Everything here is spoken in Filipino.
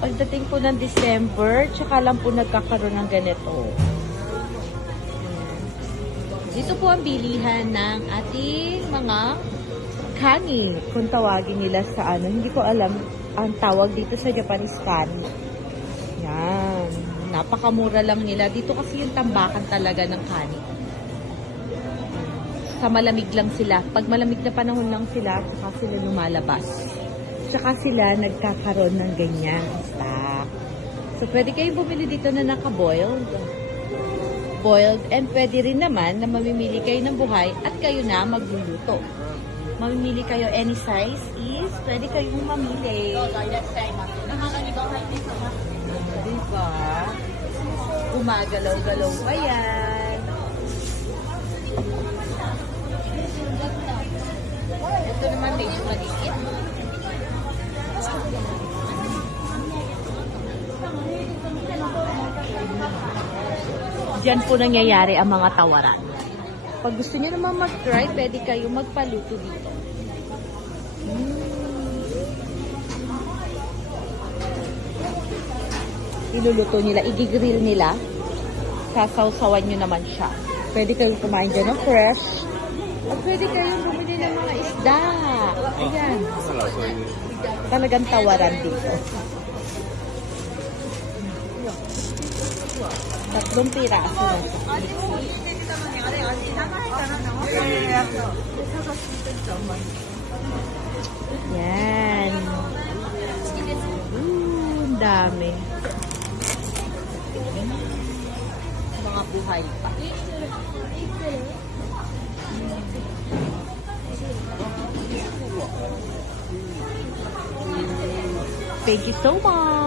Pagdating po ng December, tsaka lang po nagkakaroon ng ganito. Dito po ang bilihan ng ating mga kani, kung tawagin nila sa ano. Hindi ko alam ang tawag dito sa Japanese kani. Yan. Napakamura lang nila. Dito kasi yung tambakan talaga ng kani. Sa malamig lang sila. Pag malamig na panahon lang sila, tsaka sila lumalabas. Tsaka sila nagkakaroon ng ganyan stock. So, pwede kayo bumili dito na naka-boiled. Boiled. And pwede rin naman na mamimili kayo ng buhay at kayo na magluluto. Mamimili kayo any size is pwede kayong mamili. Diba? Gumagalaw-galaw pa yan. Naman medyo maliit. Diyan po nangyayari ang mga tawaran. Pag gusto niyo naman mag-try, pwede kayo magpaluto dito. Iluluto nila, igigrill nila. Sasawsawan nyo naman siya. Pwede kayong kumain dyan ng fresh. At pwede kayong bumili. Ayan. Talagang tawaran dito. Tatlong piraso. Yan. Ooh, ang dami. Mga buhay pa. Thank you so much.